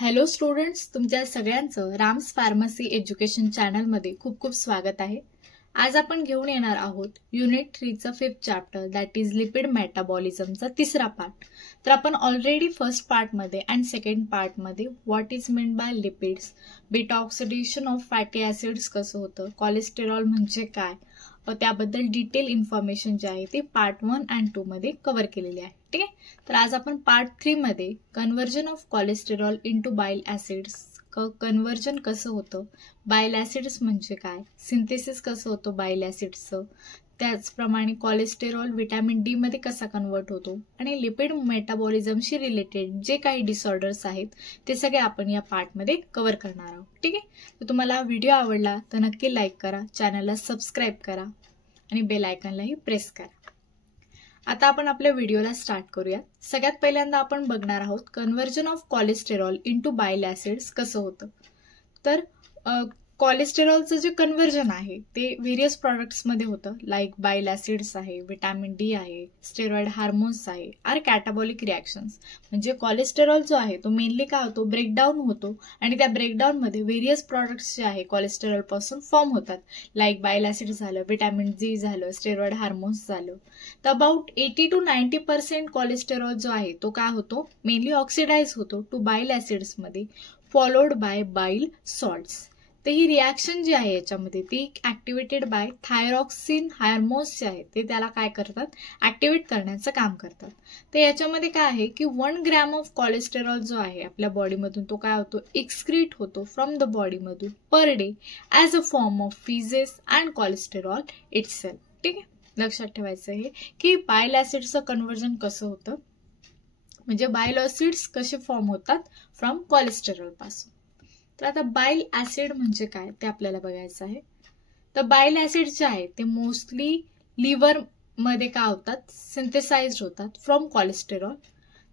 Hello students, तुमच्या सगळ्यांचं Ram's pharmacy education चॅनलमध्ये खूप खूप स्वागत आहे. आज आपण घेऊन येणार आहोत युनिट 3चं 5th chapter that is lipid मेटाबॉलिझमचा तिसरा पार्ट. तर आपण ऑलरेडी फर्स्ट पार्टमध्ये अँड सेकंड पार्टमध्ये what is mean by lipids, beta oxidation of fatty acids कसं होतं, कोलेस्टेरॉल म्हणजे काय, त्याबद्दल डिटेल इन्फॉर्मेशन जे आहे ते पार्ट 1 अँड 2 मध्ये कव्हर केलेली आहे. ठीक आहे. तर आज आपण पार्ट 3 मध्ये conversion of cholesterol into bile acids, conversion कसं होतं, बाइल ॲसिड्स म्हणजे काय, सिंथेसिस कसं होतं बाइल ॲसिड्सचं, त्याचप्रमाणे कोलेस्टेरॉल व्हिटॅमिन डी मध्ये कसा कन्वर्ट होतो आणि लिपिड मेटाबॉलिझमशी रिलेटेड जे काही डिसऑर्डर्स आहेत ते सगळे आपण या पार्टमध्ये कव्हर करणार आहोत. ठीक आहे. तर तुम्हाला हा व्हिडिओ आवडला तर नक्की लाईक करा, चॅनलला सबस्क्राईब करा आणि बेल आयकॉनलाही प्रेस करा. आता आपण आपल्या व्हिडिओला स्टार्ट करूया. सगळ्यात पहिल्यांदा आपण बघणार आहोत conversion of cholesterol into bile acids कसं होतं. तर कोलेस्टेरॉलचं जे कन्व्हर्जन आहे ते व्हेरियस प्रॉडक्ट्समध्ये होतं, लाईक बाइल ॲसिड्स आहे, व्हिटॅमिन डी आहे, स्टेरॉइड हार्मोन्स आहे, आर कॅटाबॉलिक रिॲक्शन्स. म्हणजे कोलेस्टेरॉल जो आहे तो मेनली काय होतो, ब्रेकडाऊन होतो आणि त्या ब्रेकडाऊनमध्ये व्हेरियस प्रॉडक्ट्स जे आहे कोलेस्टेरॉलपासून फॉर्म होतात, लाईक बाइल ॲसिड झालं, व्हिटॅमिन डी झालं, स्टेरॉइड हार्मोन्स झालं. तर अबाउट 80 to 90% कोलेस्टेरॉल जो आहे तो काय होतो, मेनली ऑक्सिडाइज होतो टू बाइल ॲसिड्समध्ये, फॉलोड बाय बाइल सॉल्ट्स. तर ही रिॲक्शन जी आहे याच्यामध्ये ती ऍक्टिव्हेटेड बाय थायरॉक्सिन हार्मोन्स जे आहेत ते त्याला काय करतात, ऍक्टिव्हेट करण्याचं काम करतात. तर याच्यामध्ये काय आहे की 1 ग्रॅम ऑफ कोलेस्टेरॉल जो आहे आपल्या बॉडीमधून तो काय होतो, एक्सक्रीट होतो फ्रॉम द बॉडीमधून per day as a form of faeces and cholesterol itself. ठीक आहे. लक्षात ठेवायचं आहे की बाइल ॲसिड्सचं कन्व्हर्जन कसं होतं, म्हणजे बाइल ॲसिड्स कसे फॉर्म होतात फ्रॉम कोलेस्टेरॉल पासून. तर आता बाइल ॲसिड म्हणजे काय ते आपल्याला बघायचं आहे. तर बाइल ॲसिड जे आहे ते मोस्टली लिव्हर मध्ये काय होतात, सिंथेसाइज्ड होतात फ्रॉम कोलेस्टेरॉल.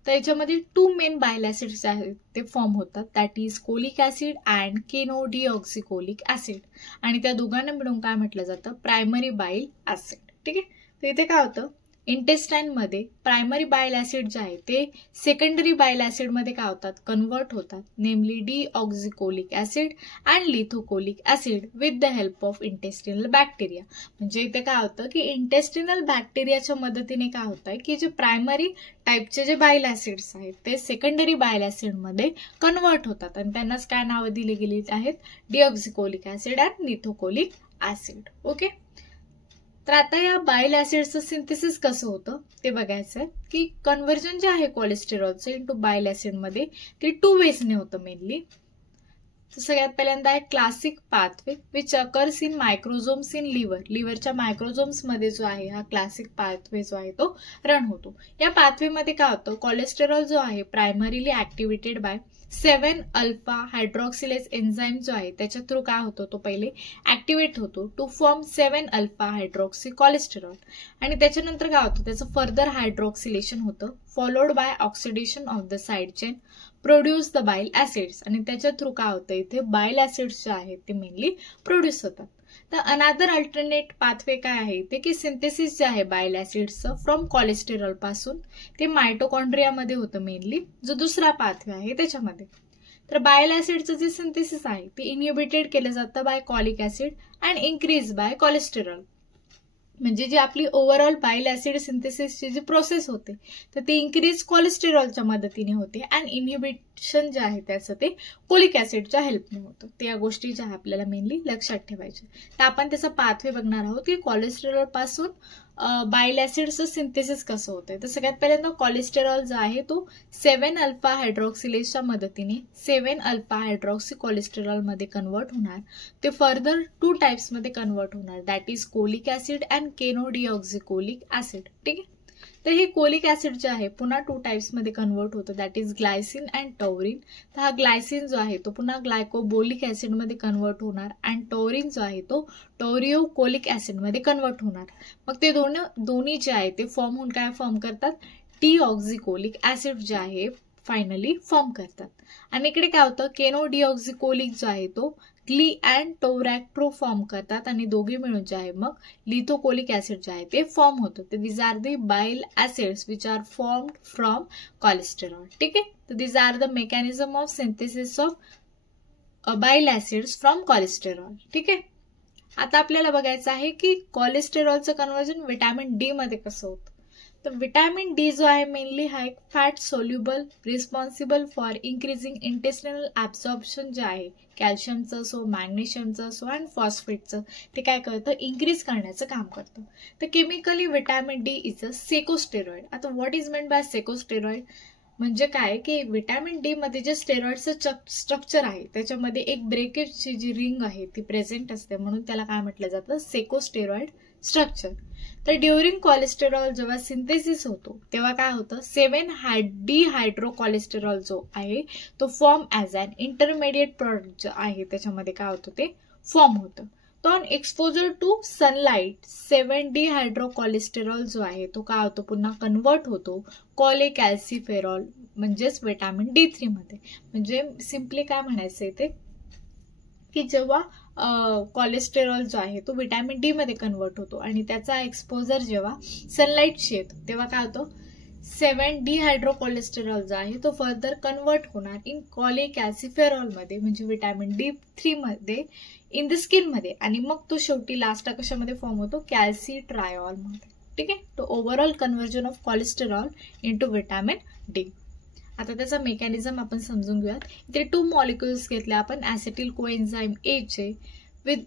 तर याच्यामध्ये 2 मेन बाइल ॲसिड्स आहेत ते फॉर्म होतात, that is cholic acid and chenodeoxycholic acid. आणि त्या दोघांना मिळून काय म्हटलं जातं, प्रायमरी बाइल ॲसिड. ठीक आहे. तर इथे काय होतं, इंटेस्टाईन मध्ये प्रायमरी बाइल ॲसिड जे आहे ते सेकंडरी बाइल ॲसिड मध्ये काय होतात, कन्वर्ट होतात, namely deoxycholic acid and lithocholic acid with the help of intestinal bacteria. म्हणजे इथे काय होतं की इंटेस्टिनल बॅक्टेरियाच्या मदतीने काय होत आहे की जे प्रायमरी टाईपचे जे बाइल ॲसिड्स आहेत ते सेकंडरी बाइल ॲसिड मध्ये कन्वर्ट होतात आणि त्यांनाच काय नावं दिली गेली आहेत, deoxycholic acid and lithocholic acid. Okay. तर आता या बाइल ॲसिडचं सिंथेसिस कसं होतं ते बघायचं आहे की कन्व्हर्जन जे आहे कोलेस्टेरॉलचं इनटू बाइल ॲसिडमध्ये ते 2 वेजने होतं मेनली. तर सगळ्यात पहिल्यांदा आहे classic pathway which occurs in microsomes in liver. लिव्हरच्या मायक्रोझोम्स मध्ये जो आहे हा क्लासिक पाथवे जो आहे तो रन होतो. या पाथवेमध्ये काय होतं, कोलेस्टेरॉल जो आहे primarily activated by 7 alpha hydroxylase enzyme जो आहे त्याच्या थ्रू काय होतो, तो पहिले ऍक्टिव्हेट होतो to form 7 alpha hydroxy cholesterol. आणि त्याच्यानंतर काय होतं, त्याचं फर्दर हायड्रॉक्सिलेशन होतं, followed by oxidation of the side chain produce the bile acids. आणि त्याच्या थ्रू काय होतं, इथे बाइल ॲसिड्स जे आहेत ते मेनली प्रोड्यूस होतात. तर अनादर अल्टरनेट पाथवे काय आहे ते की सिंथेसिस जे आहे बाइल ॲसिड्सचं फ्रॉम कोलेस्टेरॉल पासून ते मायटोकॉन्ड्रियामध्ये होतं मेनली, जो दुसरा पाथवे आहे त्याच्यामध्ये. तर बाइल ॲसिडचं जे सिंथेसिस आहे ते इनहिबिटेड केलं जातं by cholic acid and increase by cholesterol. म्हणजे जी आपली ओव्हरऑल बाइल ॲसिड सिंथेसिसची जी प्रोसेस होते तर ती इन्क्रीज कोलेस्टेरॉलच्या मदतीने होते अँड इनहिबिशन जे आहे त्याचं ते कोलिक ॲसिडच्या हेल्पने होतं. त्या गोष्टी ज्या आपल्याला मेनली लक्षात ठेवायच्या. तर आपण त्याचा पाथवे बघणार आहोत की कोलेस्टेरॉल पासून बाइल ॲसिडचं सिंथेसिस कसं होतंय. तर सगळ्यात पहिल्यांदा कोलेस्टेरॉल जो आहे तो 7 अल्फा हायड्रॉक्सिलेजच्या मदतीने 7 अल्फा हायड्रॉक्सी कोलेस्टेरॉल मध्ये कन्वर्ट होणार. ते फर्दर 2 टाइप्समध्ये कन्वर्ट होणार, that is cholic acid and chenodeoxycholic acid. ठीक आहे. तर हे कोलिक ॲसिड जे आहे पुन्हा 2 टाइप्समध्ये कन्वर्ट होतं, that is Glycine and taurine. तर हा ग्लायसिन जो आहे तो पुन्हा ग्लायकोबोलिक ॲसिडमध्ये कन्वर्ट होणार अँड टॉरिन जो आहे तो टॉरिओकोलिक ॲसिडमध्ये कन्वर्ट होणार. मग ते दोन्ही जे आहे ते फॉर्म होऊन काय फॉर्म करतात, डीऑक्झिकोलिक ॲसिड जे आहे फायनली फॉर्म करतात. आणि इकडे काय होतं, केनोडिऑक्झिकोलिक जो आहे तो ग्ली अँड टोरॅक्ट्रो फॉर्म करतात आणि दोघे मिळून जे आहे मग लिथोकोलिक ऍसिड जे आहे ते फॉर्म होतं. तर these are the bile acids which are formed from cholesterol. ठीक आहे, तर these are the mechanism of synthesis of bile acids from cholesterol. ठीक आहे, आता आपल्याला बघायचं आहे की कोलेस्टेरॉलचं कन्व्हर्जन व्हिटॅमिन डी मध्ये कसं होतं. तर व्हिटॅमिन डी जो आहे मेनली हा एक fat soluble responsible for increasing intestinal absorption जे आहे कॅल्शियमचं असो, मॅग्नेशियमचं असो अँड फॉस्फेटचं, ते काय करतं, इन्क्रीज करण्याचं काम करतं. तर chemically vitamin D is a secosteroid. आता what is meant by secosteroid म्हणजे काय की व्हिटॅमिन डी मध्ये जे स्टेरॉइडचं स्ट्रक्चर आहे त्याच्यामध्ये एक ब्रेकेजची जी रिंग आहे ती प्रेझेंट असते, म्हणून त्याला काय म्हटलं जातं, सेकोस्टेरॉइड स्ट्रक्चर. तर ड्युरिंग कोलेस्टेरॉल जेव्हा सिंथेसिस होतो तेव्हा काय होतं, 7-डिहायड्रोकोलेस्टेरॉल जो आहे तो form as an intermediate product जो आहे त्याच्यामध्ये काय होतं ते फॉर्म होतं. तो on exposure to sunlight seven dehydrocholesterol जो आहे तो काय होतो, पुन्हा कन्वर्ट होतो कॉलेकॅल्सिफेरॉल म्हणजेच व्हिटॅमिन D3 मध्ये. म्हणजे सिम्पली काय म्हणायचंय ते की जेव्हा कोलेस्टेरॉल जो आहे तो व्हिटॅमिन डी मध्ये कन्वर्ट होतो आणि त्याचा एक्सपोजर जेव्हा सनलाईटशी येतो तेव्हा काय होतं, 7-डिहायड्रोकोलेस्टेरॉल जो आहे तो फर्दर कन्वर्ट होणार इन कॉलेकॅल्सिफेरॉल मध्ये म्हणजे व्हिटॅमिन D3 मध्ये इन द स्किन मध्ये, आणि मग तो शेवटी लास्ट कशामध्ये फॉर्म होतो, कॅल्सिट्रायॉल मध्ये. ठीक आहे, तो overall conversion of cholesterol into vitamin D. आता त्याचा मेकॅनिझम आपण समजून घेऊयात. इथे 2 मॉलिक्युल्स घेतले आपण ऍसिटिल कोएन्झाइम ए चे विथ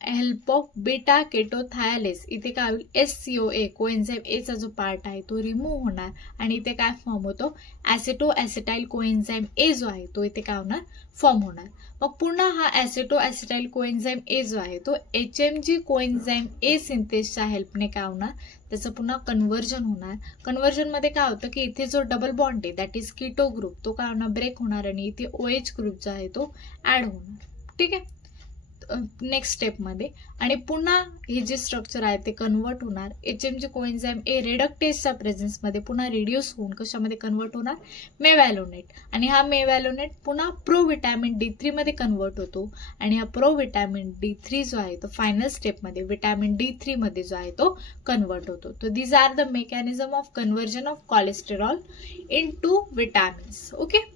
हेल्प ऑफ बेटा केटोथायलेस. इथे काय होईल, SCOA कोएन्झाइम ए चा जो पार्ट आहे तो रिमूव्ह होणार आणि इथे काय फॉर्म होतो, ऍसिटो ऍसिटाइल कोएन्झाइम ए जो आहे तो इथे काय होणार, फॉर्म होणार. मग पुन्हा हा ऍसिटो ऍसिटाइल कोएन्झाइम ए जो आहे तो HMG कोएन्झाइम ए सिंथेसच्या हेल्पने काय होणार, त्याचं पुन्हा कन्व्हर्जन होणार. कन्व्हर्जन मध्ये काय होतं की इथे जो डबल बॉन्ड आहे दॅट इज कीटो ग्रुप तो काय होणार, ब्रेक होणार आणि इथे OH ग्रुप जो आहे तो ऍड होणार. ठीक आहे, नेक्स्ट स्टेप मध्ये. आणि पुन्हा हे जे स्ट्रक्चर आहे ते कन्वर्ट होणार HMG कोएन्झाइम ए रेडक्टेजच्या प्रेझेन्स मध्ये पुन्हा रिड्यूस होऊन कशामध्ये कन्वर्ट होणार, मेव्हॅलोनेट. आणि हा मेव्हॅलोनेट पुन्हा प्रो व्हिटॅमिन D3 मध्ये कन्वर्ट होतो आणि हा प्रो व्हिटॅमिन D3 जो आहे तो फायनल स्टेप मध्ये व्हिटॅमिन D3 मध्ये जो आहे तो कन्वर्ट होतो. तर these are the mechanism of conversion of cholesterol into vitamins. Okay,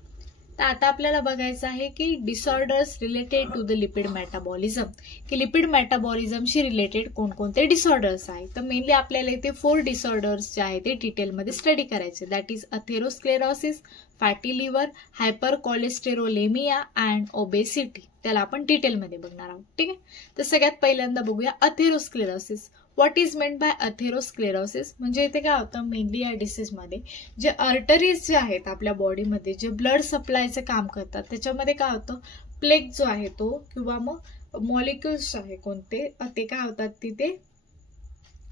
तर आता आपल्याला बघायचं आहे की disorders related to the lipid metabolism, की लिपिड मेटाबॉलिझमशी रिलेटेड कोणकोणते डिसऑर्डर्स आहेत. तर मेनली आपल्याला इथे 4 डिसऑर्डर्स जे आहे ते डिटेलमध्ये स्टडी करायचे. That is atherosclerosis, fatty liver, hyper cholesterolemia and obesity. त्याला आपण डिटेलमध्ये बघणार आहोत. ठीक आहे, तर सगळ्यात पहिल्यांदा बघूया atherosclerosis. What is meant bye atherosclerosis म्हणजे इथे काय होतं, मेनली या डिसीजमध्ये जे आर्टरीज जे आहेत आपल्या बॉडीमध्ये जे ब्लड सप्लायचं काम करतात त्याच्यामध्ये काय होतं, प्लेग जो आहे तो किंवा मग मॉलिक्युल्स आहे कोणते ते काय होतात तिथे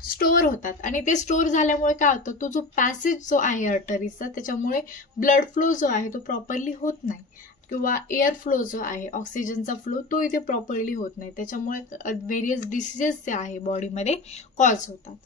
स्टोअर होतात आणि ते स्टोअर झाल्यामुळे काय होतं, तो जो पॅसेज जो आहे आर्टरीजचा त्याच्यामुळे ब्लड फ्लो जो आहे तो प्रॉपरली होत नाही किंवा एअर फ्लो जो आहे ऑक्सिजनचा फ्लो तो इथे प्रॉपरली होत नाही, त्याच्यामुळे व्हेरियस डिसीजेस जे आहे बॉडीमध्ये कॉज होतात.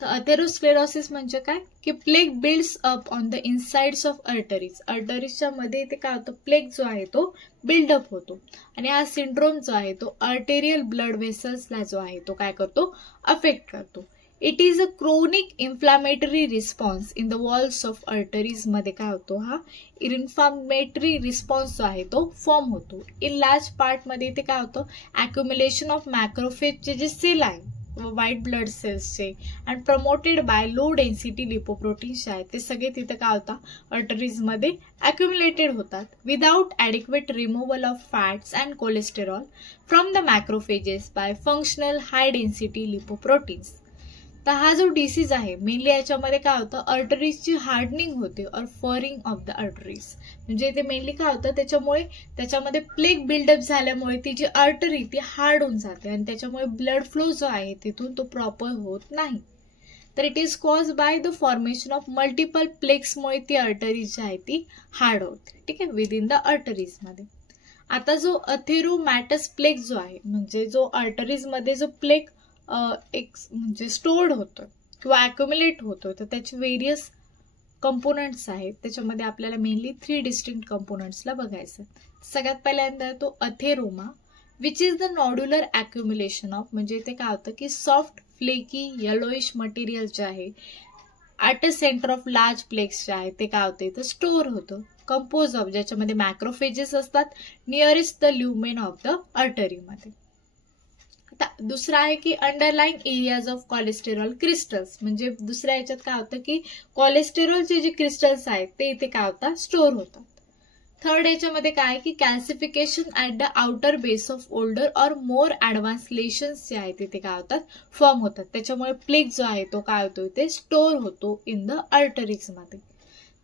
तर अथेरोस्क्लेरोसिस म्हणजे काय की plaque builds up on the insides of arteries. आर्टरीजच्या मध्ये इथे काय होतं, प्लेग जो आहे तो बिल्डअप होतो आणि हा सिंड्रोम जो आहे तो आर्टेरियल ब्लड व्हेसल्सला जो आहे तो काय करतो, अफेक्ट करतो. It is a chronic inflammatory response in the walls of arteries मध्ये काय होतो, हा इन्फ्लॅमेटरी रिस्पॉन्स जो आहे तो फॉर्म होतो. इन लार्ज पार्ट मध्ये इथे काय होतं, अक्युम्युलेशन ऑफ मॅक्रोफेजचे जे सेल आहे व्हाईट ब्लड सेल्सचे and promoted by low density lipoproteins आहेत ते सगळे तिथे काय होतात, आर्टरीजमध्ये अक्युम्युलेटेड होतात without adequate removal of fats and cholesterol from the macrophages by functional high density lipoproteins. तर हा जो डिसीज आहे मेनली याच्यामध्ये काय होतं, आर्टरीजची हार्डनिंग होते और फरिंग ऑफ द आर्टरीज. म्हणजे ते मेनली काय होतं, त्याच्यामध्ये प्लेग बिल्डअप झाल्यामुळे ती जी आर्टरी ती हार्ड होऊन जाते आणि त्याच्यामुळे ब्लड फ्लो जो आहे तिथून तो प्रॉपर होत नाही. तर it is cause by the formation of multiple प्लेक्समुळे ती आर्टरी जी आहे ती हार्ड होते. ठीक आहे, विद इन द आर्टरीज मध्ये. आता जो अथेरोमॅटस प्लेग जो आहे म्हणजे जो आर्टरीज मध्ये जो प्लेग एक म्हणजे स्टोर्ड होतो किंवा अक्युम्युलेट होतो तर त्याचे वेरियस कंपोनंट्स आहेत त्याच्यामध्ये आपल्याला मेनली 3 डिस्टिंक्ट कंपोनंट्सला बघायचं. सगळ्यात पहिल्यांदा तो अथेरोमा, which is the नॉड्युलर accumulation of, म्हणजे ते काय होतं की सॉफ्ट फ्लेकी येलोइश मटेरियल जे आहे at a centre of large plaques जे आहे ते काय होते तर स्टोअर होतं. कंपोज ऑफ, ज्याच्यामध्ये मॅक्रोफेजेस असतात nearest the lumen of the आर्टरीमध्ये. आता दुसरा आहे की underlying areas of cholesterol crystals, म्हणजे दुसऱ्या याच्यात काय होतं की कोलेस्टेरॉलचे जे क्रिस्टल्स आहेत ते इथे काय होतात स्टोअर होतात. थर्ड याच्यामध्ये काय की calcification at the outer base of older or more advance lesions जे आहेत तिथे काय होतात फॉर्म होतात. त्याच्यामुळे प्लेग जो आहे तो काय होतो इथे स्टोअर होतो इन द आर्टरीजमध्ये.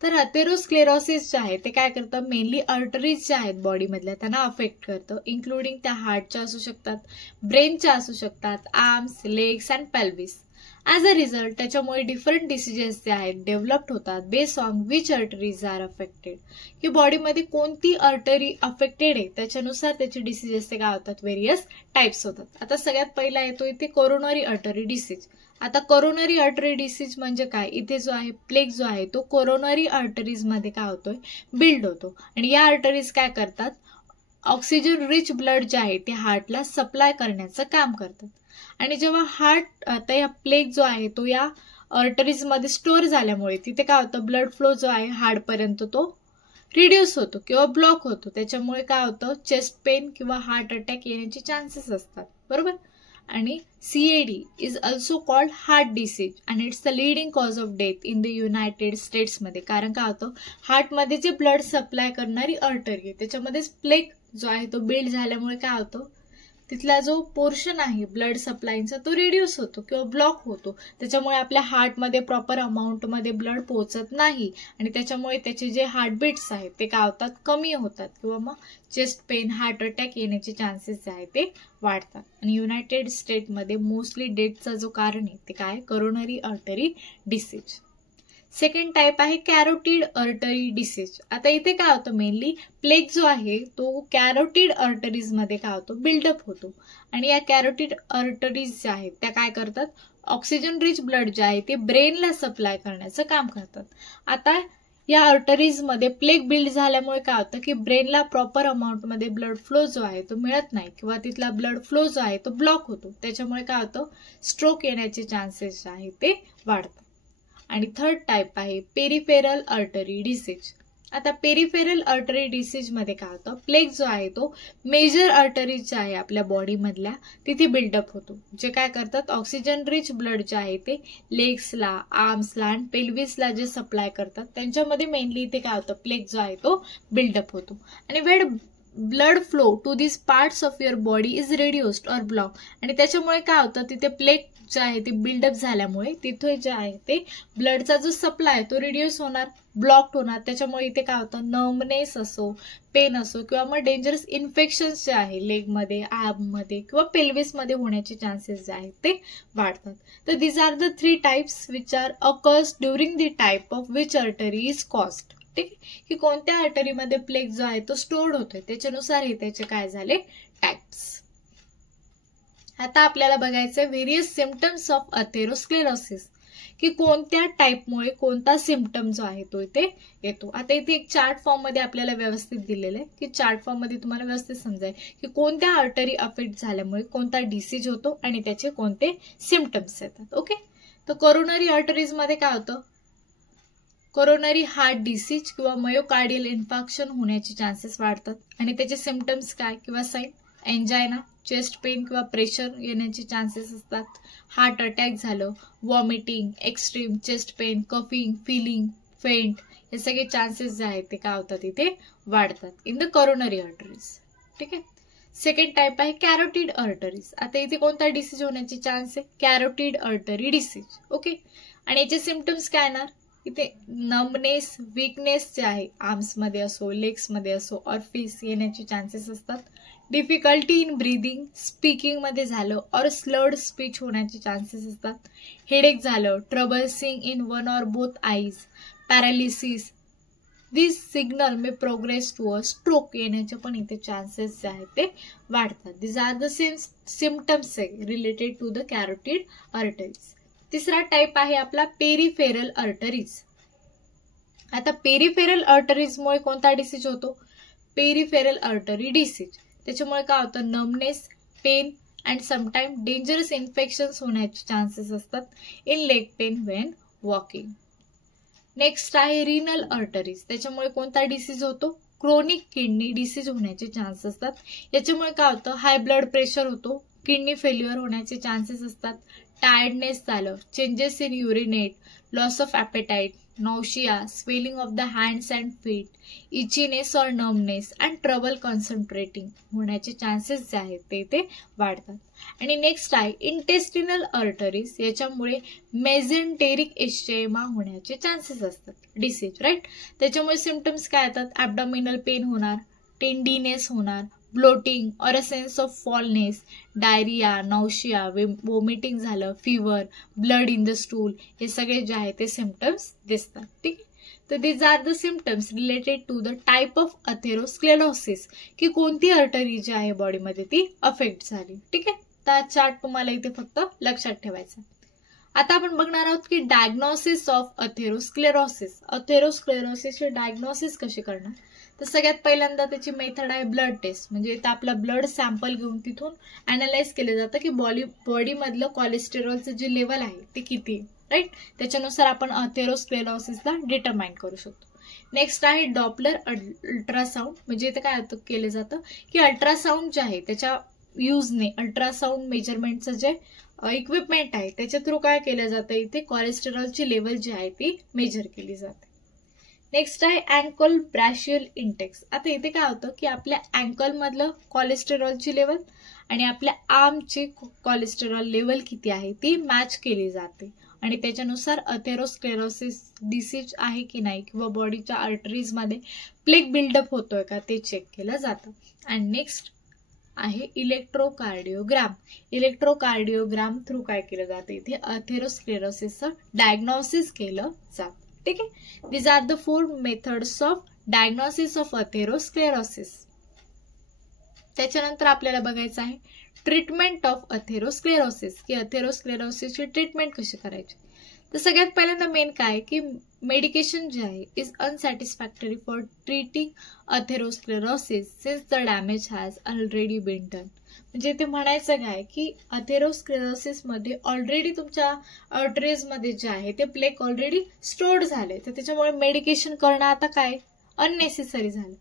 तर अथेरोस्क्लेरोसिस जे आहे ते काय करतं मेनली आर्टरीज ज्या आहेत बॉडीमधल्या त्यांना अफेक्ट करतं, इन्क्लुडिंग त्या हार्टच्या असू शकतात, ब्रेनच्या असू शकतात, arms, legs and pelvis. As a result त्याच्यामुळे डिफरंट डिसिजेस जे आहेत डेव्हलप्ड होतात base on which arteries are affected, की बॉडीमध्ये कोणती आर्टरी अफेक्टेड आहे त्याच्यानुसार त्याचे डिसिजेस ते काय होतात व्हेरियस टाइप्स होतात. आता सगळ्यात पहिला येतो इथे कोरोनरी आर्टरी डिसीज. आता कोरोनरी आर्टरी डिसीज म्हणजे काय, इथे जो आहे प्लेग जो आहे तो कोरोनरी आर्टरीज मध्ये काय होतोय बिल्ड होतो आणि या आर्टरीज काय करतात ऑक्सिजन रिच ब्लड जे आहे ते हार्टला सप्लाय करण्याचं काम करतात. आणि जेव्हा हार्ट आता या प्लेग जो आहे तो या आर्टरीज मध्ये स्टोअर झाल्यामुळे तिथे काय होतं ब्लड फ्लो जो आहे हार्टपर्यंत तो रिड्यूस होतो किंवा ब्लॉक होतो. त्याच्यामुळे काय होतं चेस्ट पेन किंवा हार्ट अटॅक येण्याचे चान्सेस असतात, बरोबर. आणि CAD is also called heart disease and it's the leading cause of death in the United स्टेट्समध्ये. कारण काय होतं हार्टमध्ये जे ब्लड सप्लाय करणारी आर्टरी आहे त्याच्यामध्येच प्लेग जो आहे तो बिल्ड झाल्यामुळे काय होतं तिथला जो पोर्शन आहे ब्लड सप्लायचा तो रिड्यूस होतो किंवा ब्लॉक होतो. त्याच्यामुळे आपल्या हार्टमध्ये प्रॉपर अमाऊंटमध्ये ब्लड पोहोचत नाही आणि त्याच्यामुळे त्याचे जे हार्टबीट्स आहेत ते काय होतात कमी होतात किंवा मग चेस्ट पेन हार्ट अटॅक येण्याचे चान्सेस जे आहे ते वाढतात. आणि युनायटेड स्टेटमध्ये मोस्टली डेथचा जो कारण आहे ते काय coronary artery disease. Second type आहे कॅरोटिड आर्टरी डिसीज. आता इथे काय होतं मेनली प्लेग जो आहे तो कॅरोटिड आर्टरीज मध्ये काय होतो बिल्डअप होतो आणि या कॅरोटिड आर्टरीज ज्या आहेत त्या काय करतात ऑक्सिजन रिच ब्लड जे आहे ते ब्रेनला सप्लाय करण्याचं काम करतात. आता या आर्टरीज मध्ये प्लेग बिल्ड झाल्यामुळे काय होतं की ब्रेनला प्रॉपर अमाऊंट मध्ये ब्लड फ्लो जो आहे तो मिळत नाही किंवा तिथला ब्लड फ्लो जो आहे तो ब्लॉक होतो. त्याच्यामुळे काय होतं स्ट्रोक येण्याचे चान्सेस जे आहेत ते वाढतात. आणि थर्ड टाइप आहे पेरिफेरल आर्टरी डिसीज. आता पेरिफेरल आर्टरी डिसीज मध्ये काय होतं प्लेग जो आहे तो मेजर आर्टरीज जे आहे आपल्या बॉडीमधल्या तिथे बिल्डअप होतो, जे काय करतात ऑक्सिजन रिच ब्लड जे आहे ते लेग्सला, आर्म्सला आणि पेल्विसला जे सप्लाय करतात त्यांच्यामध्ये मेनली इथे काय होतं प्लेग जो आहे तो बिल्डअप होतो. आणि वेळ blood flow to this parts of your body is reduced or block आणि त्याच्यामुळे काय होतं तिथे प्लेग जे आहे ते बिल्डअप झाल्यामुळे तिथे जे आहे ते ब्लडचा जो सप्लाय तो रिड्यूस होणार ब्लॉक होणार. त्याच्यामुळे इथे काय होतं नर्मनेस असो पेन असो किंवा मग डेंजरस इन्फेक्शन्स जे आहे लेगमध्ये आर्ममध्ये किंवा पेल्विसमध्ये होण्याचे चान्सेस जे आहेत ते वाढतात. तर this are the 3 types which are occurs during the type of which artery is caused. ठीक आहे की कोणत्या आर्टरीमध्ये प्लेग जो आहे तो स्टोर्ड होतोय त्याच्यानुसार हे त्याचे काय झाले टाइप्स. आता आपल्याला बघायचं व्हेरियस सिम्पटम्स ऑफ अथेरोस्क्लेरोसिस की कोणत्या टाइपमुळे कोणता सिम्पटम जो आहे तो इथे येतो. आता इथे एक चार्ट फॉर्म मध्ये आपल्याला व्यवस्थित दिलेलं आहे की चार्ट फॉर्म मध्ये तुम्हाला व्यवस्थित समजाय की कोणत्या आर्टरी अफेक्ट झाल्यामुळे कोणता डिसीज होतो आणि त्याचे कोणते सिम्पटम्स येतात. ओके, तर कोरोनरी आर्टरीज मध्ये काय होतं कोरोनरी हार्ट डिसीज किंवा मायोकार्डियल इन्फार्क्शन होण्याचे चान्सेस वाढतात आणि त्याचे सिम्पटम्स काय किंवा साईन एंजायना, चेस्ट पेन किंवा प्रेशर येण्याचे चान्सेस असतात, हार्ट अटॅक झालं, vomiting, extreme chest pain, coughing, feeling, faint हे सगळे चान्सेस जे आहेत ते काय होतात इथे वाढतात इन द कोरोनरी आर्टरीज. ठीक आहे. सेकंड टाइप आहे कॅरोटिड आर्टरीज. आता इथे कोणता डिसीज होण्याचे चान्स आहे कॅरोटिड आर्टरी डिसीज. ओके, आणि याचे सिम्पटम्स काय येणार इथे नर्मनेस, वीकनेस जे आहे आर्म्समध्ये असो लेग्समध्ये असो ऑर्फिस येण्याचे चान्सेस असतात, डिफिकल्टी इन ब्रीदिंग, स्पीकिंग मध्ये झालं और स्लर्ड स्पीच होण्याचे चान्सेस असतात, हेडेक झालं, trouble seeing in one or both eyes, paralysis, this signal may progress to a stroke येण्याचे पण इथे चान्सेस जे आहेत ते वाढतात. This are the symptoms related to the carotid arteries. तिसरा टाइप आहे आपला पेरिफेरल आर्टरीज. आता पेरिफेरल आर्टरीजमुळे कोणता डिसीज होतो? Peripheral artery disease. त्याच्यामुळे काय होतं? Numbness, pain and sometime dangerous infections होण्याचे चान्सेस असतात in leg pain when walking. Next आहे रिनल आर्टरीज. त्याच्यामुळे कोणता डिसीज होतो? क्रोनिक किडनी डिसीज होण्याचे चान्स असतात. याच्यामुळे काय होतं? हाय ब्लड प्रेशर होतो, किडनी फेल्युअर होण्याचे चान्सेस असतात, टायर्डनेस झालं, changes in urinate, loss of appetite, nausea, swelling of the hands and feet, itchiness or numbness and trouble concentrating होण्याचे चान्सेस जे आहेत ते इथे वाढतात. आणि नेक्स्ट आहे इंटेस्टिनल आर्टरीज. याच्यामुळे मेझेंटेरिक एस्चेमा होण्याचे चान्सेस असतात डिसीज, राईट. त्याच्यामुळे सिम्पटम्स काय येतात? ॲब्डॉमिनल पेन होणार, टेंडिनेस होणार, bloating or a sense of fullness, diarrhoea, nausea, vomiting झालं, fever, blood in the stool, हे सगळे जे आहे ते सिम्पटम्स दिसतात. ठीक आहे. तर these are the symptoms related to the type of atherosclerosis, की कोणती आर्टरी जी आहे बॉडीमध्ये ती अफेक्ट झाली. ठीक आहे. तर चार्ट तुम्हाला इथे फक्त लक्षात ठेवायचा. आता आपण बघणार आहोत की डायग्नोसिस ऑफ अथेरोस्क्लेरोसिस. अथेरोस्क्लेरोसिसचे डायग्नोसिस कसे करणार? तर सगळ्यात पहिल्यांदा त्याची मेथड आहे ब्लड टेस्ट. म्हणजे ते आपला ब्लड सॅम्पल घेऊन तिथून अनालाइज केलं जातं की बॉडीमधलं कोलेस्टेरॉलचं जे लेवल आहे ते किती, राईट. त्याच्यानुसार आपण अथेरोस्क्लेरोसिसला डिटरमाइन करू शकतो. नेक्स्ट आहे डॉपलर अल्ट्रासाऊंड. म्हणजे इथे काय केलं जातं की अल्ट्रासाऊंड जे आहे त्याच्या यूजने अल्ट्रासाऊंड मेजरमेंटचं जे इक्विपमेंट आहे त्याच्या थ्रू काय केलं जातं? इथे कोलेस्टेरॉलची लेवल जी आहे ती मेजर केली जाते. नेक्स्ट आहे अँकल ब्रॅशियल इंडेक्स. आता इथे काय होतं की आपल्या अँकल मधलं कोलेस्टेरॉलची लेवल आणि आपल्या आर्मची कोलेस्टेरॉल लेवल किती आहे ती मॅच केली जाते आणि त्याच्यानुसार अथेरोस्क्लेरोसिस डिसीज आहे की नाही किंवा बॉडीच्या आर्टरीजमध्ये प्लेग बिल्डअप होतोय का ते चेक केलं जातं. अँड नेक्स्ट आहे इलेक्ट्रोकार्डिओग्राम. इलेक्ट्रोकार्डिओग्राम थ्रू काय केलं जातं? इथे अथेरोस्क्लेरोसिसचं डायग्नोसिस केलं जातं. ठीक आहे. These are the 4 methods of diagnosis of atherosclerosis. त्याच्यानंतर आपल्याला बघायचं आहे ट्रीटमेंट ऑफ अथेरोस्क्लेरोसिस, की अथेरोस्क्लेरोसिसची ट्रीटमेंट कशी करायची. तर सगळ्यात पहिल्यांदा मेन काय की मेडिकेशन जे आहे is unsatisfactory for treating atherosclerosis since the damage has already been done. म्हणजे ते म्हणायचं काय की अथेरोस्क्लेरोसिस मध्ये ऑलरेडी तुमच्या आर्टरीजमध्ये जे आहे ते प्लेग ऑलरेडी स्टोर्ड झाले, तर त्याच्यामुळे मेडिकेशन करणं आता काय अननेसेसरी झालं.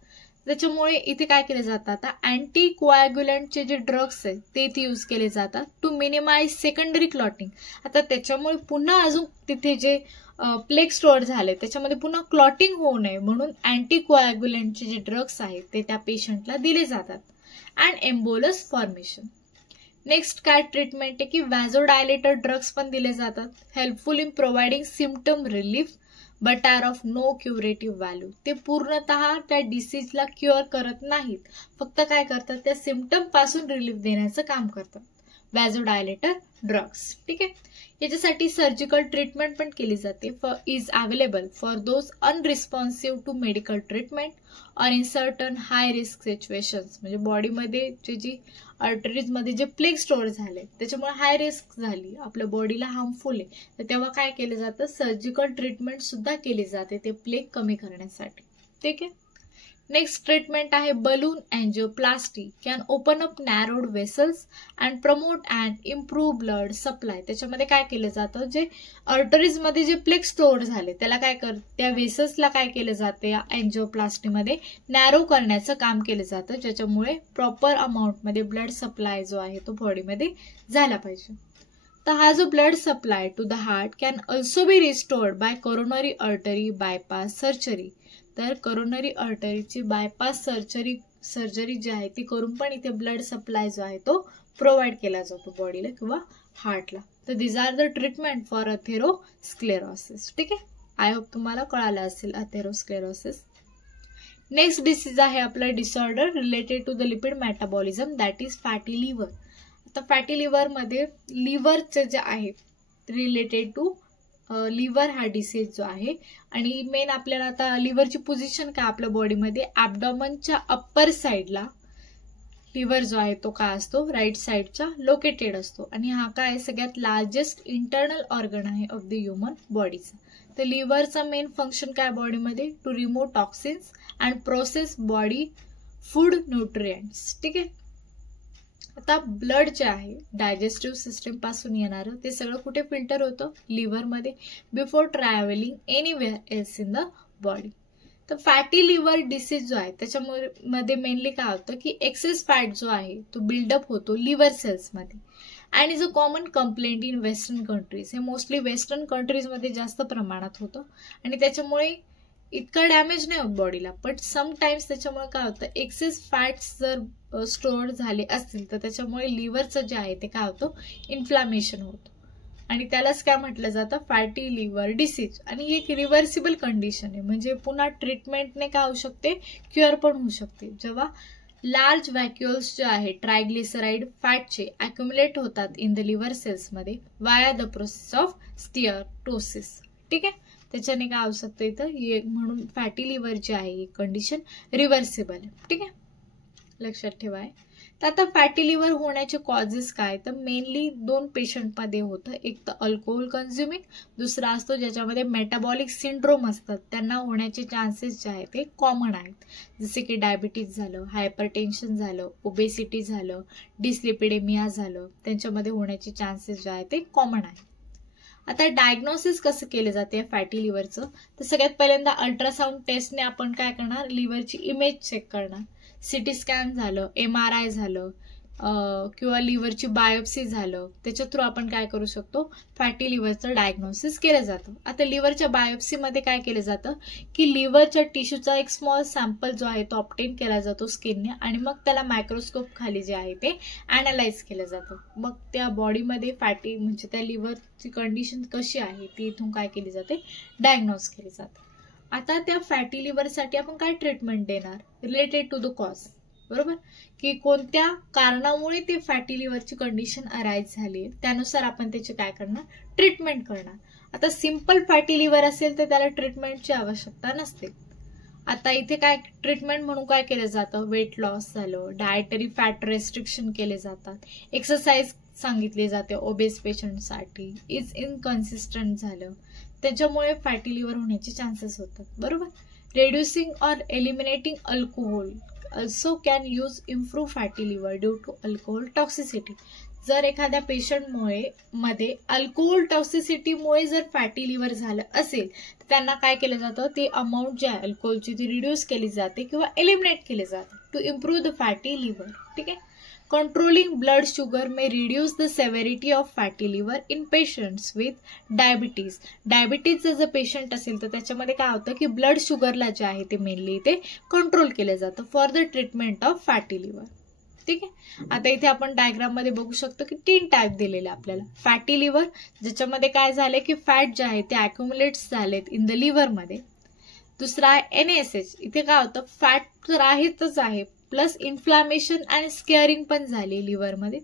त्याच्यामुळे इथे काय केलं जातं? आता अँटी कोॲग्युलंटचे जे ड्रग्स आहेत ते इथे यूज केले जातात टू मिनिमाइज सेकंडरी क्लॉटिंग. आता त्याच्यामुळे पुन्हा अजून तिथे जे प्लेग स्टोअर झाले त्याच्यामध्ये पुन्हा क्लॉटिंग होऊ नये म्हणून अँटी कोॲग्युलंटचे जे ड्रग्स आहेत ते त्या पेशंटला दिले जातात. And embolus formation. नेक्स्ट काय ट्रीटमेंट आहे की व्हॅझोडायलेटर ड्रग्स पण दिले जातात, helpful in providing symptom relief but are of no curative value. ते पूर्णतः त्या डिसीजला क्युअर करत नाहीत, फक्त काय करतात? त्या सिम्पटम पासून रिलीफ देण्याचं काम करतात व्हॅझोडायलेटर ड्रग्स. ठीक आहे. याच्यासाठी सर्जिकल ट्रीटमेंट पण केली जाते. Is available for those unresponsive to medical treatment or in certain high risk situations. म्हणजे बॉडीमध्ये जी आर्टरीजमध्ये जे प्लेग स्टोअर झाले त्याच्यामुळे हाय रिस्क झाली, आपल्या बॉडीला हार्मफुल आहे, तर तेव्हा काय केलं जातं? सर्जिकल ट्रीटमेंट सुद्धा केली जाते ते प्लेग कमी करण्यासाठी. ठीक आहे. नेक्स्ट ट्रीटमेंट आहे balloon angioplasty. Can open up narrowed vessels and promote and improve blood supply. त्याच्यामध्ये काय केलं जातं? जे आर्टरीजमध्ये जे प्लेग स्टोअर झाले त्याला काय त्या वेसल्सला काय केलं जातं? या अँजिओप्लास्टीमध्ये नॅरो करण्याचं काम केलं जातं, ज्याच्यामुळे प्रॉपर अमाऊंटमध्ये ब्लड सप्लाय जो आहे तो बॉडीमध्ये झाला पाहिजे. तर हा जो blood supply to the heart can also be restored by coronary artery bypass surgery. तर कोरोनरी आर्टरीची बायपास सर्जरी जी आहे ती करून पण इथे ब्लड सप्लाय जो आहे तो प्रोव्हाइड केला जातो बॉडीला किंवा हार्टला. तर these are the treatment for atherosclerosis. ठीक आहे. आय होप तुम्हाला कळालं असेल अथेरोस्क्लेरोसिस. नेक्स्ट डिसीज आहे आपला disorder related to the lipid metabolism, that is fatty liver. आता फॅटी लिव्हरमध्ये लिव्हरचे जे आहे रिलेटेड टू लिव्हर हा डिसीज जो आहे आणि मेन आपल्याला आता लिव्हरची पोझिशन काय आपल्या बॉडीमध्ये ॲब्डॉमनच्या अप्पर साईडला लिव्हर जो आहे तो काय असतो? राईट साईडच्या लोकेटेड असतो आणि हा काय सगळ्यात लार्जेस्ट इंटरनल ऑर्गन आहे ऑफ द ह्युमन बॉडीचा. तर लिव्हरचा मेन फंक्शन काय बॉडीमध्ये, to remove toxins and process body food nutrients. ठीक आहे. आता ब्लड जे आहे डायजेस्टिव्ह सिस्टम पासून येणारं ते सगळं कुठे फिल्टर होतं, लिव्हरमध्ये, before travelling anywhere else in the body. तर फॅटी लिव्हर डिसीज जो आहे त्याच्यामध्ये मेनली काय होतं की एक्सेस फॅट जो आहे तो बिल्डअप होतो लिव्हर सेल्समध्ये. And is a common complaint in western countries. हे मोस्टली वेस्टर्न कंट्रीजमध्ये जास्त प्रमाणात होतं आणि त्याच्यामुळे इतकं डॅमेज नाही होत बॉडीला, बट समटाईम्स त्याच्यामुळे काय होतं, एक्सेस फॅट्स जर स्टोअर झाले असतील तर त्याच्यामुळे लिव्हरचं जे आहे ते काय होतं, इन्फ्लामेशन होतं आणि त्यालाच काय म्हटलं जातं, फॅटी लिव्हर डिसीज. आणि ही एक रिव्हर्सिबल कंडिशन आहे, म्हणजे पुन्हा ट्रीटमेंटने काय होऊ शकते, क्युअर पण होऊ शकते. जेव्हा लार्ज व्हॅक्युल्स जे आहे ट्रायग्लिसराईड फॅटचे अक्युमुलेट होतात इन द लिव्हर सेल्समध्ये वाया द प्रोसेस ऑफ स्टिअरटोसिस. ठीक आहे. त्याच्याने काय होऊ शकतं इथं, म्हणून फॅटी लिव्हर जे आहे ही कंडिशन रिव्हर्सिबल आहे. ठीक आहे, लक्षात ठेवा. तर आता फॅटी लिव्हर होण्याचे कॉजेस काय, तर मेनली 2 पेशंटमध्ये होतं. एक तर अल्कोहोल कन्झ्युमिंग, दुसरा असतो ज्याच्यामध्ये मेटाबॉलिक सिंड्रोम असतात, त्यांना होण्याचे चान्सेस जे आहेत ते कॉमन आहेत. जसे की डायबिटीज झालं, हायपरटेन्शन झालं, ओबेसिटी झालं, डिस्लिपिडेमिया झालं, त्यांच्यामध्ये होण्याचे चान्सेस जे आहेत ते कॉमन आहेत. आता डायग्नोसिस कसं केलं जाते फॅटी लिव्हरचं, तर सगळ्यात पहिल्यांदा अल्ट्रासाऊंड टेस्टने आपण काय करणार, लिव्हरची इमेज चेक करणार. सिटी स्कॅन झालं, MRI झालं किंवा लिव्हरची बायोप्सी झालं, त्याच्या थ्रू आपण काय करू शकतो, फॅटी लिव्हरचं डायग्नोसिस केलं जातं. आता लिव्हरच्या बायोप्सीमध्ये काय केलं जातं की लिव्हरच्या टिश्यूचा एक स्मॉल सॅम्पल जो आहे तो ऑब्टेन केला जातो स्किनने आणि मग त्याला मायक्रोस्कोप खाली जे आहे ते अनालाइज केलं जातं. मग त्या बॉडीमध्ये फॅटी म्हणजे त्या लिव्हरची कंडिशन कशी आहे ती इथून काय केली जाते, डायग्नोज केली जाते. आता त्या फॅटी लिव्हरसाठी आपण काय ट्रीटमेंट देणार, रिलेटेड टू द कॉज, बरोबर, की कोणत्या कारणामुळे ते फॅटी लिव्हरची कंडिशन अराईज झाली, त्यानुसार आपण त्याची काय करणार, ट्रीटमेंट करणार. आता सिंपल फॅटी लिव्हर असेल तर त्याला ट्रीटमेंटची आवश्यकता नसते. आता इथे काय ट्रीटमेंट म्हणून काय केलं जातं, वेट लॉस झालं, डाएटरी फॅट रेस्ट्रिक्शन केले जातात, एक्सरसाइज सांगितली जाते ओबेस पेशंटसाठी, इज इनकन्सिस्टंट झालं, त्याच्यामुळे फॅटी लिव्हर होण्याचे चान्सेस होतात. बरोबर. Reducing or eliminating alcohol also can use improve fatty liver due to alcohol toxicity. जर एखाद्या पेशंटमध्ये अल्कोहोल टॉक्सिसिटीमुळे जर फॅटी लिव्हर झालं असेल तर त्यांना काय केलं जातं, ते अमाऊंट जी आहे अल्कोहोलची ती रिड्यूस केली जाते किंवा एलिमिनेट केली जाते to improve the fatty liver. ठीक आहे. Controlling blood sugar may reduce the severity of fatty liver in patients with diabetes. डायबिटीजचं जर पेशंट असेल तर त्याच्यामध्ये काय होतं की ब्लड शुगरला जे आहे ते मेनली ते कंट्रोल केलं जातं for the treatment of fatty liver. ठीक आहे. आता इथे आपण डायग्राम मध्ये बघू शकतो की 3 टाईप दिलेले आपल्याला. फॅटी लिव्हर ज्याच्यामध्ये काय झालंय की फॅट जे आहे ते अक्युमुलेट्स झालेत इन द लिव्हरमध्ये. दुसरा आहे NaSH. इथे काय होतं, फॅट तर आहेतच आहे प्लस इन्फ्लामेशन आणि स्केअरिंग पण झाली लिव्हरमध्ये.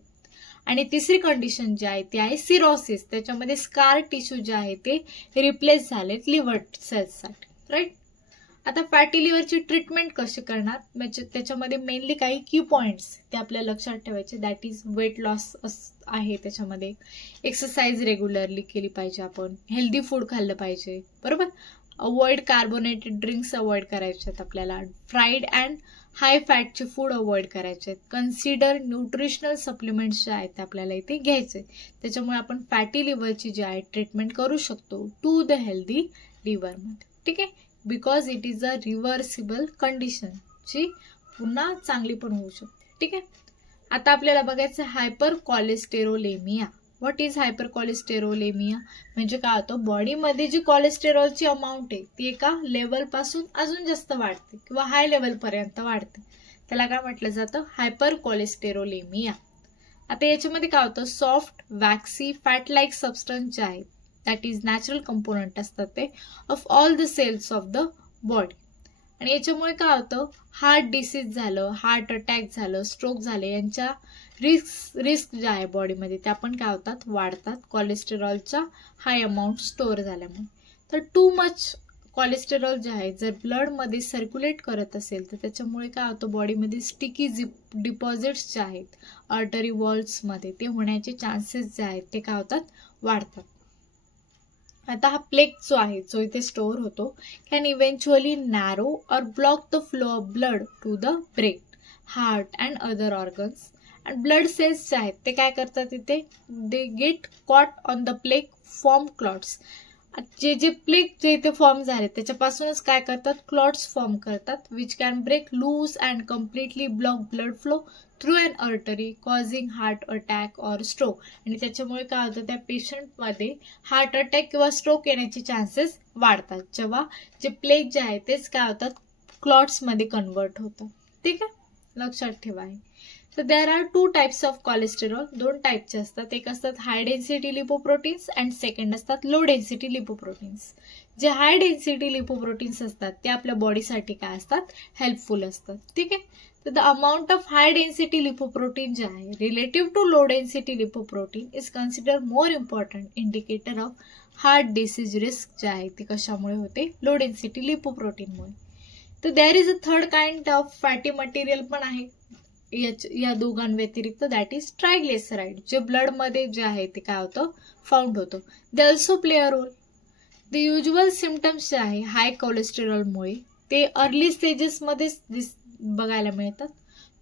आणि तिसरी कंडिशन जी आहे ती आहे सिरोसिस. त्याच्यामध्ये स्कार टिश्यू जे आहे ते रिप्लेस झालेत लिव्हर सेल्ससाठी. राईट. आता फॅटी लिव्हरची ट्रीटमेंट कशी करणार, म्हणजे त्याच्यामध्ये मेनली काही की पॉइंट्स ते आपल्याला लक्षात ठेवायचे. दॅट इज वेट लॉस आहे, त्याच्यामध्ये एक्सरसाइज रेग्युलरली केली पाहिजे, आपण हेल्दी फूड खाल्लं पाहिजे, बरोबर. अवॉइड कार्बोनेटेड ड्रिंक्स अवॉइड करायचे आहेत आपल्याला. फ्राईड अँड हाय फॅटचे फूड अवॉइड करायचे आहेत. कन्सिडर न्यूट्रिशनल सप्लिमेंट्स जे आहेत ते आपल्याला इथे घ्यायचे. त्याच्यामुळे आपण फॅटी लिव्हरची जी आहे ट्रीटमेंट करू शकतो टू द हेल्दी लिव्हरमध्ये. ठीक आहे. Because it is a reversible condition जी पुन्हा चांगली पण होऊ शकते. ठीक आहे. आता आपल्याला बघायचं हायपर कोलेस्टेरोलेमिया. व्हॉट इज हायपर कोलेस्टेरोलेमिया, म्हणजे काय होतं, बॉडीमध्ये जी कोलेस्टेरॉलची अमाऊंट आहे ती एका लेवलपासून अजून जास्त वाढते किंवा हाय लेवलपर्यंत वाढते, त्याला काय म्हटलं जातं, हायपर कोलेस्टेरोलेमिया. आता याच्यामध्ये काय होतं, soft waxy fat like substance जे आहेत दॅट इज नॅचरल कंपोनंट असतात ते of all the cells of the body. आणि याच्यामुळे काय होतं, हार्ट डिसीज झालं, हार्ट अटॅक झालं, स्ट्रोक झाले, यांच्या रिस्क जे आहे बॉडीमध्ये त्या पण काय होतात, वाढतात कोलेस्टेरॉलचा हाय अमाऊंट स्टोअर झाल्यामुळे. तर टू मच कोलेस्टेरॉल जे आहे जर ब्लडमध्ये सर्क्युलेट करत असेल तर त्याच्यामुळे काय होतं, बॉडीमध्ये स्टिकी डिपॉझिट्स जे आहेत आर्टरी वॉल्समध्ये ते होण्याचे चान्सेस जे आहेत ते काय होतात, वाढतात. आता हा प्लेग जो आहे जो इथे स्टोअर होतो can eventually narrow or block the flow of blood to the brain, heart and other organs. आणि ब्लड सेल्स जे आहेत ते काय करतात इथे, they get caught on the plaque, form clots. जे प्लेग जे इथे फॉर्म झाले त्याच्यापासूनच काय करतात, क्लॉट्स फॉर्म करतात, which can break loose and completely block blood flow through an artery causing heart attack or stroke. आणि त्याच्यामुळे काय होतं, त्या पेशंटमध्ये हार्ट अटॅक किंवा स्ट्रोक येण्याचे चान्सेस वाढतात जेव्हा जे प्लेग जे आहे तेच काय होतात, क्लॉट्समध्ये कन्वर्ट होतं. ठीक आहे, लक्षात ठेवा. आहे तर there are 2 types of cholesterol, 2 टाईपचे असतात. एक असतात हाय डेन्सिटी लिपोप्रोटीन्स अँड सेकंड असतात लो डेन्सिटी लिपोप्रोटीन्स. जे हाय डेन्सिटी लिपोप्रोटीन्स असतात ते आपल्या बॉडीसाठी काय असतात, हेल्पफुल असतात. ठीक आहे, तर the amount of high density lipoprotein जे आहे relative to low density lipoprotein is consider more important indicator of heart disease risk जे आहे ते कशामुळे होते, लो डेन्सिटी लिपोप्रोटीनमुळे. तर there is a third kind of fatty material पण आहे या दोघांव्यतिरिक्त, दॅट इज ट्रायग्लिसराइड, जे ब्लड मध्ये जे आहे ते काय होतं, फाउंड होतं. They also play a role. The usual symptoms जे आहे हाय कोलेस्टेरॉलमुळे ते अर्ली स्टेजेसमध्ये बघायला मिळतात.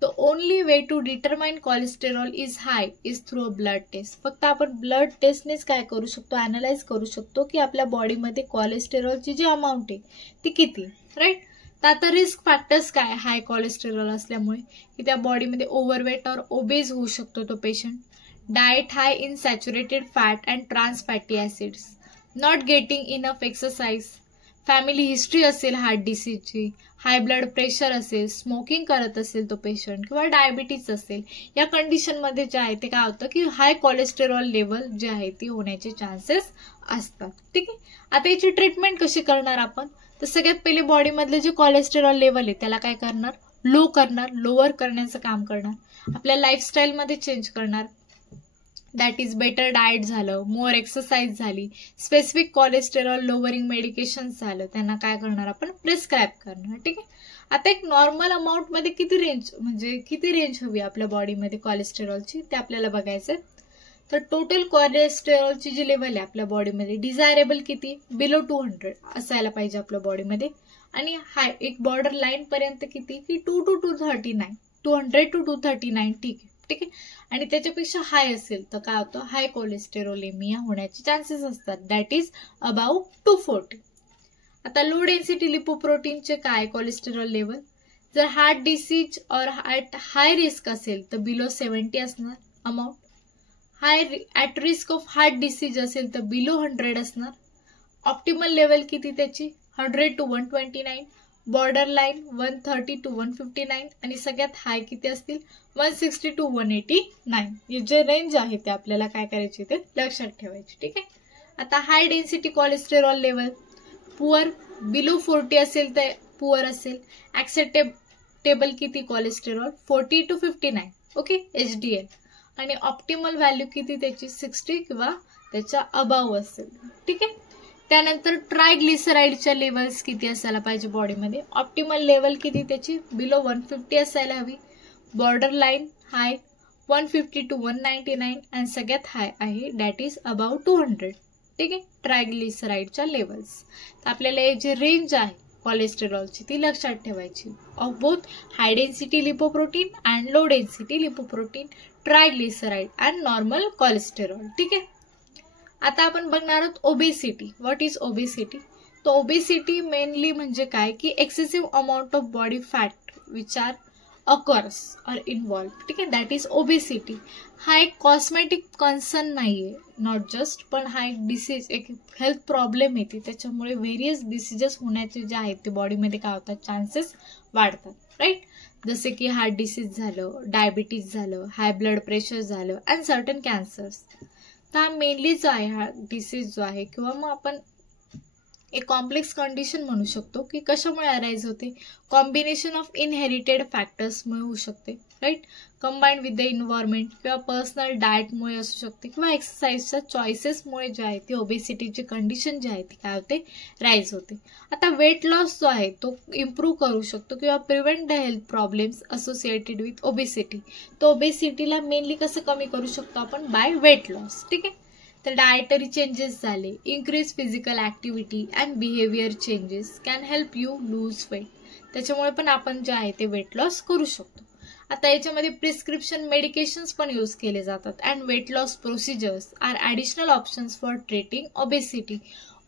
The only way to determine cholesterol is high is through a blood test. फक्त आपण ब्लड टेस्टनेच काय करू शकतो, अनालाइज करू शकतो की आपल्या बॉडीमध्ये कोलेस्टेरॉलची जी अमाऊंट आहे ती किती, राईट. तर आता रिस्क फॅक्टर्स काय हाय कोलेस्टेरॉल असल्यामुळे, की त्या बॉडीमध्ये ओव्हरवेट और ओबेज होऊ शकतो तो patient. Diet high in saturated fat and trans fatty acids, not getting enough exercise, family history असेल हार्ट डिसीजची, हाय ब्लड प्रेशर असेल, स्मोकिंग करत असेल तो पेशंट किंवा डायबिटीज असेल, या कंडिशनमध्ये जे आहे ते काय होतं की हाय कोलेस्टेरॉल लेवल जे आहे ती होण्याचे चान्सेस असतात. ठीक आहे, आता याची ट्रीटमेंट कशी करणार आपण, तर सगळ्यात पहिले बॉडीमधले जे कोलेस्टेरॉल लेवल आहे त्याला काय करणार, लो करणार, लोअर करण्याचं काम करणार. आपल्या लाईफस्टाईलमध्ये चेंज करणार, दॅट इज बेटर डाएट झालं, मोर एक्सरसाइज झाली, स्पेसिफिक कोलेस्टेरॉल लोअरिंग मेडिकेशन झालं, त्यांना काय करणार आपण, प्रिस्क्राईब करणार. ठीक आहे, आता एक नॉर्मल अमाऊंट मध्ये किती रेंज हवी आपल्या बॉडीमध्ये कोलेस्टेरॉलची ते आपल्याला बघायचंय. तर टोटल कोलेस्टेरॉलची जी लेवल आहे आपल्या बॉडीमध्ये डिझायरेबल किती, बिलो 200 असायला पाहिजे आपल्या बॉडीमध्ये. आणि हाय एक बॉर्डर लाईन पर्यंत किती, की 2 to 239, 200 to 239. ठीक आहे. ठीक आहे, आणि त्याच्यापेक्षा हाय असेल तर काय होतं, हाय कोलेस्टेरोलेमिया होण्याचे चान्सेस असतात, दॅट इज अबाव 240. आता लो डेन्सिटी लिपोप्रोटीनचे काय कोलेस्टेरॉल लेवल, जर हार्ट डिसीज और हाय रिस्क असेल तर बिलो 70 असणार amount, high at risk of heart disease असेल तर बिलो 100 असणार. ऑप्टिमल लेवल किती त्याची, 100 to 129, बॉर्डर लाईन 130 to 159, आणि सगळ्यात हाय किती असतील 160 to 189. हे जे रेंज आहे ते आपल्याला काय करायचे ते लक्षात ठेवायचे. ठीक आहे, आता high density cholesterol level poor, below 40 असेल तर पुअर असेल. ऍक्सेप्टेबल किती कोलेस्टेरॉल 40 to 59, ओके, HDL. आणि ऑप्टिमल व्हॅल्यू किती त्याची 60 किंवा त्याच्या अबाव असेल. ठीक आहे, त्यानंतर ट्रायग्लिसराइडच्या लेवल्स किती असायला पाहिजे बॉडीमध्ये, ऑप्टिमल लेवल किती त्याची बिलो 150 असायला हवी, बॉर्डर लाईन हाय 150 to 199, आणि सगळ्यात हाय आहे दॅट इज अबाव 200. ठीक आहे, ट्रायग्लिसराइडच्या लेवल्स. तर आपल्याला हे जे रेंज आहे कोलेस्टेरॉलची ती लक्षात ठेवायची of both high density lipoprotein and low density lipoprotein, ट्रायग्लिसराइड and normal cholesterol. ठीक आहे, आता आपण बघणार आहोत ओबेसिटी. व्हॉट इज ओबेसिटी, तर ओबेसिटी मेनली म्हणजे काय की excessive amount of body fat which are occurs और इन्व्हॉल्व. ठीक आहे, दॅट इज ओबेसिटी. हा एक कॉस्मेटिक कन्सर्न नाहीये, नॉट जस्ट, पण हा एक डिसीज, एक हेल्थ प्रॉब्लेम येते, त्याच्यामुळे व्हेरियस डिसीजेस होण्याचे जे आहेत ते बॉडीमध्ये काय होतात, चान्सेस वाढतात, राईट. जसे की हार्ट डिसीज झालं, डायबिटीज झालं, हाय ब्लड प्रेशर झालं, अँड सर्टन कॅन्सर्स. तर हा मेनली जो आहे हा डिसीज जो आहे, किंवा मग आपण एक कॉम्प्लेक्स कंडिशन म्हणू शकतो की कशामुळे अराइज होते, कॉम्बिनेशन ऑफ इनहेरिटेड फॅक्टर्समुळे होऊ शकते, right. Combined with the environment किंवा पर्सनल डाएटमुळे असू शकते, किंवा एक्सरसाइजच्या चॉईसेसमुळे जे आहे ती ओबेसिटीची कंडिशन जी आहे ती काय होते, राईज होते. आता वेट लॉस जो आहे तो इम्प्रूव्ह करू शकतो किंवा prevent the health problems associated with obesity. तर ओबेसिटीला मेनली कसं कमी करू शकतो आपण, बाय वेट लॉस. ठीक आहे, तर डायटरी चेंजेस झाले, increase physical activity and behaviour changes can help you lose weight. त्याच्यामुळे पण आपण जे आहे ते वेट लॉस करू शकतो. आता याच्यामध्ये प्रिस्क्रिप्शन मेडिकेशन्स पण यूज केले जातात and weight loss procedures are additional options for treating obesity.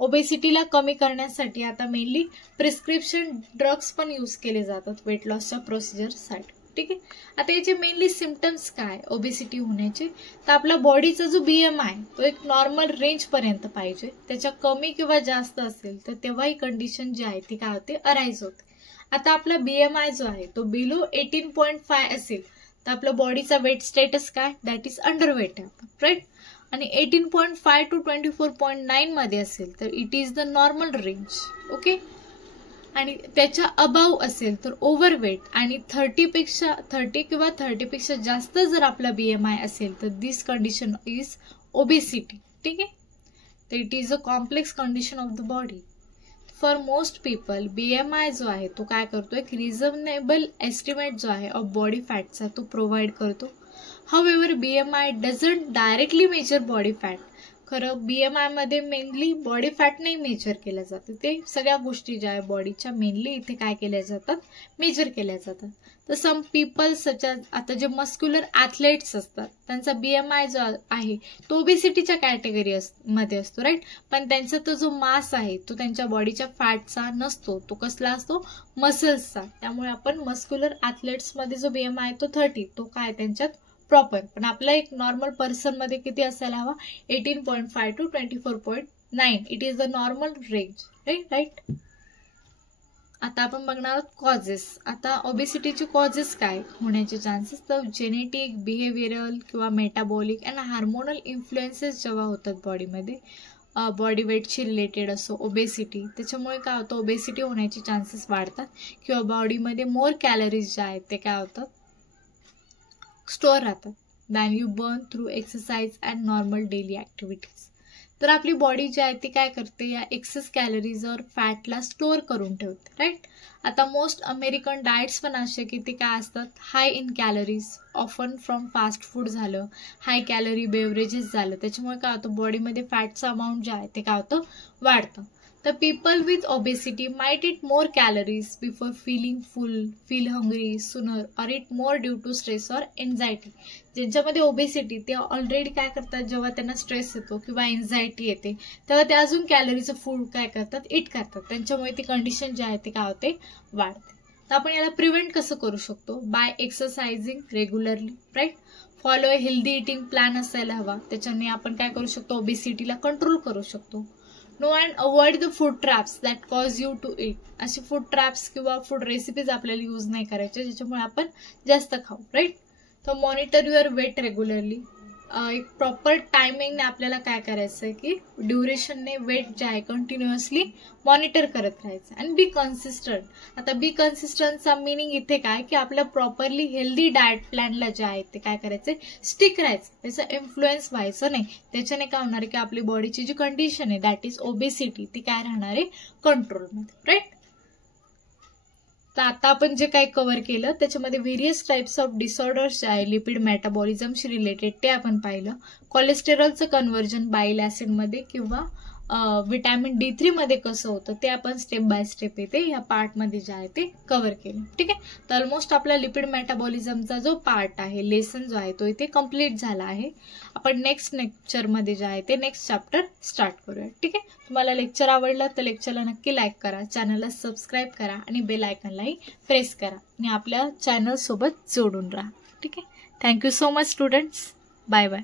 ओबेसिटीला कमी करण्यासाठी आता मेनली प्रिस्क्रिप्शन ड्रग्स पण यूज केले जातात वेट लॉसच्या प्रोसिजरसाठी. ठीक आहे. आता याचे मेनली सिम्पटम्स काय ओबेसिटी होण्याचे, तर आपला बॉडीचा जो BMI तो एक नॉर्मल रेंजपर्यंत पाहिजे. त्याच्या कमी किंवा जास्त असेल तर तेव्हा ही कंडिशन जी आहे ती काय होते, अराईज होते. आता आपला BMI जो आहे तो बिलो 18.5 असेल तर आपलं बॉडीचा वेट स्टेटस काय, दॅट इज अंडरवेट आहे आपण, राईट. आणि 18.5 to 24.9 मध्ये असेल तर it is the normal range. Okay. आणि त्याच्या अबाव असेल तर ओव्हरवेट. आणि 30 किंवा 30पेक्षा जास्त जर आपला BMI असेल तर दिस कंडिशन इज ओबेसिटी. ठीक आहे. तर it is a complex condition of the body. For most people BMI जो आहे तो काय करतो, एक रिझनेबल एस्टिमेट जो आहे ऑफ बॉडी फॅटचा तो प्रोव्हाइड करतो. However BMI doesn't directly measure body fat. खरं BMI मध्ये मेनली बॉडी फॅट नाही मेजर केल्या जाते, ते सगळ्या गोष्टी ज्या आहे बॉडीच्या मेनली इथे काय केल्या जातात, मेजर केल्या जातात. तर सम पीपल सच आता जे मस्क्युलर ॲथलेट्स असतात त्यांचा BMI जो आहे तो ओबेसिटीच्या कॅटेगरी मध्ये असतो, राईट. पण त्यांचा तो जो मास आहे तो त्यांच्या बॉडीच्या फॅटचा नसतो, तो कसला असतो, मसल्सचा. त्यामुळे आपण मस्क्युलर ॲथलेट्समध्ये जो BMI आहे तो 30 तो काय त्यांच्यात प्रॉपर. पण आपला एक नॉर्मल पर्सन मध्ये किती असायला हवा, 18.5 to 24.9. It is the normal range, right. आता आपण बघणार आहोत कॉजेस. आता ओबेसिटीचे कॉजेस काय होण्याचे चान्सेस, तर जेनेटिक, बिहेवियरल किंवा मेटाबॉलिक अँड हार्मोनल इन्फ्लुएन्सेस जेव्हा होतात बॉडीमध्ये, बॉडी वेटशी रिलेटेड असो ओबेसिटी, त्याच्यामुळे काय होतं, ओबेसिटी होण्याचे चान्सेस वाढतात. किंवा बॉडीमध्ये मोर कॅलरीज ज्या आहेत ते काय होतात, स्टोअर राहतात than you burn through exercise and normal daily activities. तर आपली बॉडी जी आहे ती काय करते, या एक्सेस कॅलरीजवर फॅटला स्टोअर करून ठेवते, राईट. आता मोस्ट अमेरिकन डाएट्स पण असे की ते काय असतात, high in calories, often from fast food झालं, हाय कॅलरी बेवरेजेस झालं. त्याच्यामुळे काय होतं, बॉडीमध्ये फॅटचं अमाऊंट जे आहे ते काय होतं, वाढतं. The people with obesity might eat more calories before feeling full, feel hungry sooner or eat more due to stress or anxiety. ज्यांच्यामध्ये ओबेसिटी ते ऑलरेडी काय करतात, जेव्हा त्यांना स्ट्रेस येतो किंवा एन्झायटी येते तेव्हा ते अजून कॅलरीचं फूड काय करतात, इट करतात. त्यांच्यामुळे ती कंडिशन जी आहे ते काय होते, वाढते. तर आपण याला प्रिव्हेंट कसं करू शकतो, by exercising regularly, right. Follow a healthy eating plan असायला हवा. त्याच्याने आपण काय करू शकतो, ओबेसिटीला कंट्रोल करू शकतो. Know and avoid the food traps that cause you to eat. अशी फूड ट्रॅप्स किंवा फूड रेसिपीज आपल्याला यूज नाही करायचे ज्याच्यामुळे आपण जास्त खाऊ, राईट. तर मॉनिटर युअर वेट रेग्युलरली. एक प्रॉपर टायमिंगने आपल्याला काय करायचं आहे की ड्युरेशनने वेट जे आहे कंटिन्युअसली मॉनिटर करत राहायचं. आणि बी कन्सिस्टंट. आता बी कन्सिस्टंटचा मिनिंग इथे काय की आपल्या प्रॉपरली हेल्दी डाएट प्लॅनला जे आहे ते काय करायचं, स्टिक राहायचं, त्याचा इन्फ्लुएन्स व्हायचं नाही. त्याच्याने काय होणार आहे की आपली बॉडीची जी कंडिशन आहे दॅट इज ओबेसिटी ती काय राहणार आहे, कंट्रोलमध्ये, राईट. तर आता आपण जे काही कव्हर केलं त्याच्यामध्ये व्हेरियस टाइप्स ऑफ डिसऑर्डर्स जे आहे लिपिड मेटाबॉलिझमशी रिलेटेड ते आपण पाहिलं. कोलेस्टेरॉलचं कन्व्हर्जन बाईल ॲसिडमध्ये किंवा विटॅमिन D3 मध्ये कसं होतं ते आपण स्टेप बाय स्टेप येते या पार्टमध्ये जे आहे ते कव्हर केलं. ठीक आहे. तर ऑलमोस्ट आपला लिपिड मेटाबॉलिझमचा जो पार्ट आहे, लेसन जो आहे तो इथे कम्प्लीट झाला आहे. आपण नेक्स्ट लेक्चरमध्ये जे आहे ते नेक्स्ट चॅप्टर स्टार्ट करूया. ठीक आहे. तुम्हाला लेक्चर आवडलं तर लेक्चरला नक्की लाईक करा, चॅनलला सबस्क्राईब करा आणि बेल आयकॉनलाही प्रेस करा आणि आपल्या चॅनल सोबत जोडून राहा. ठीक आहे. Thank you so much students. Bye bye.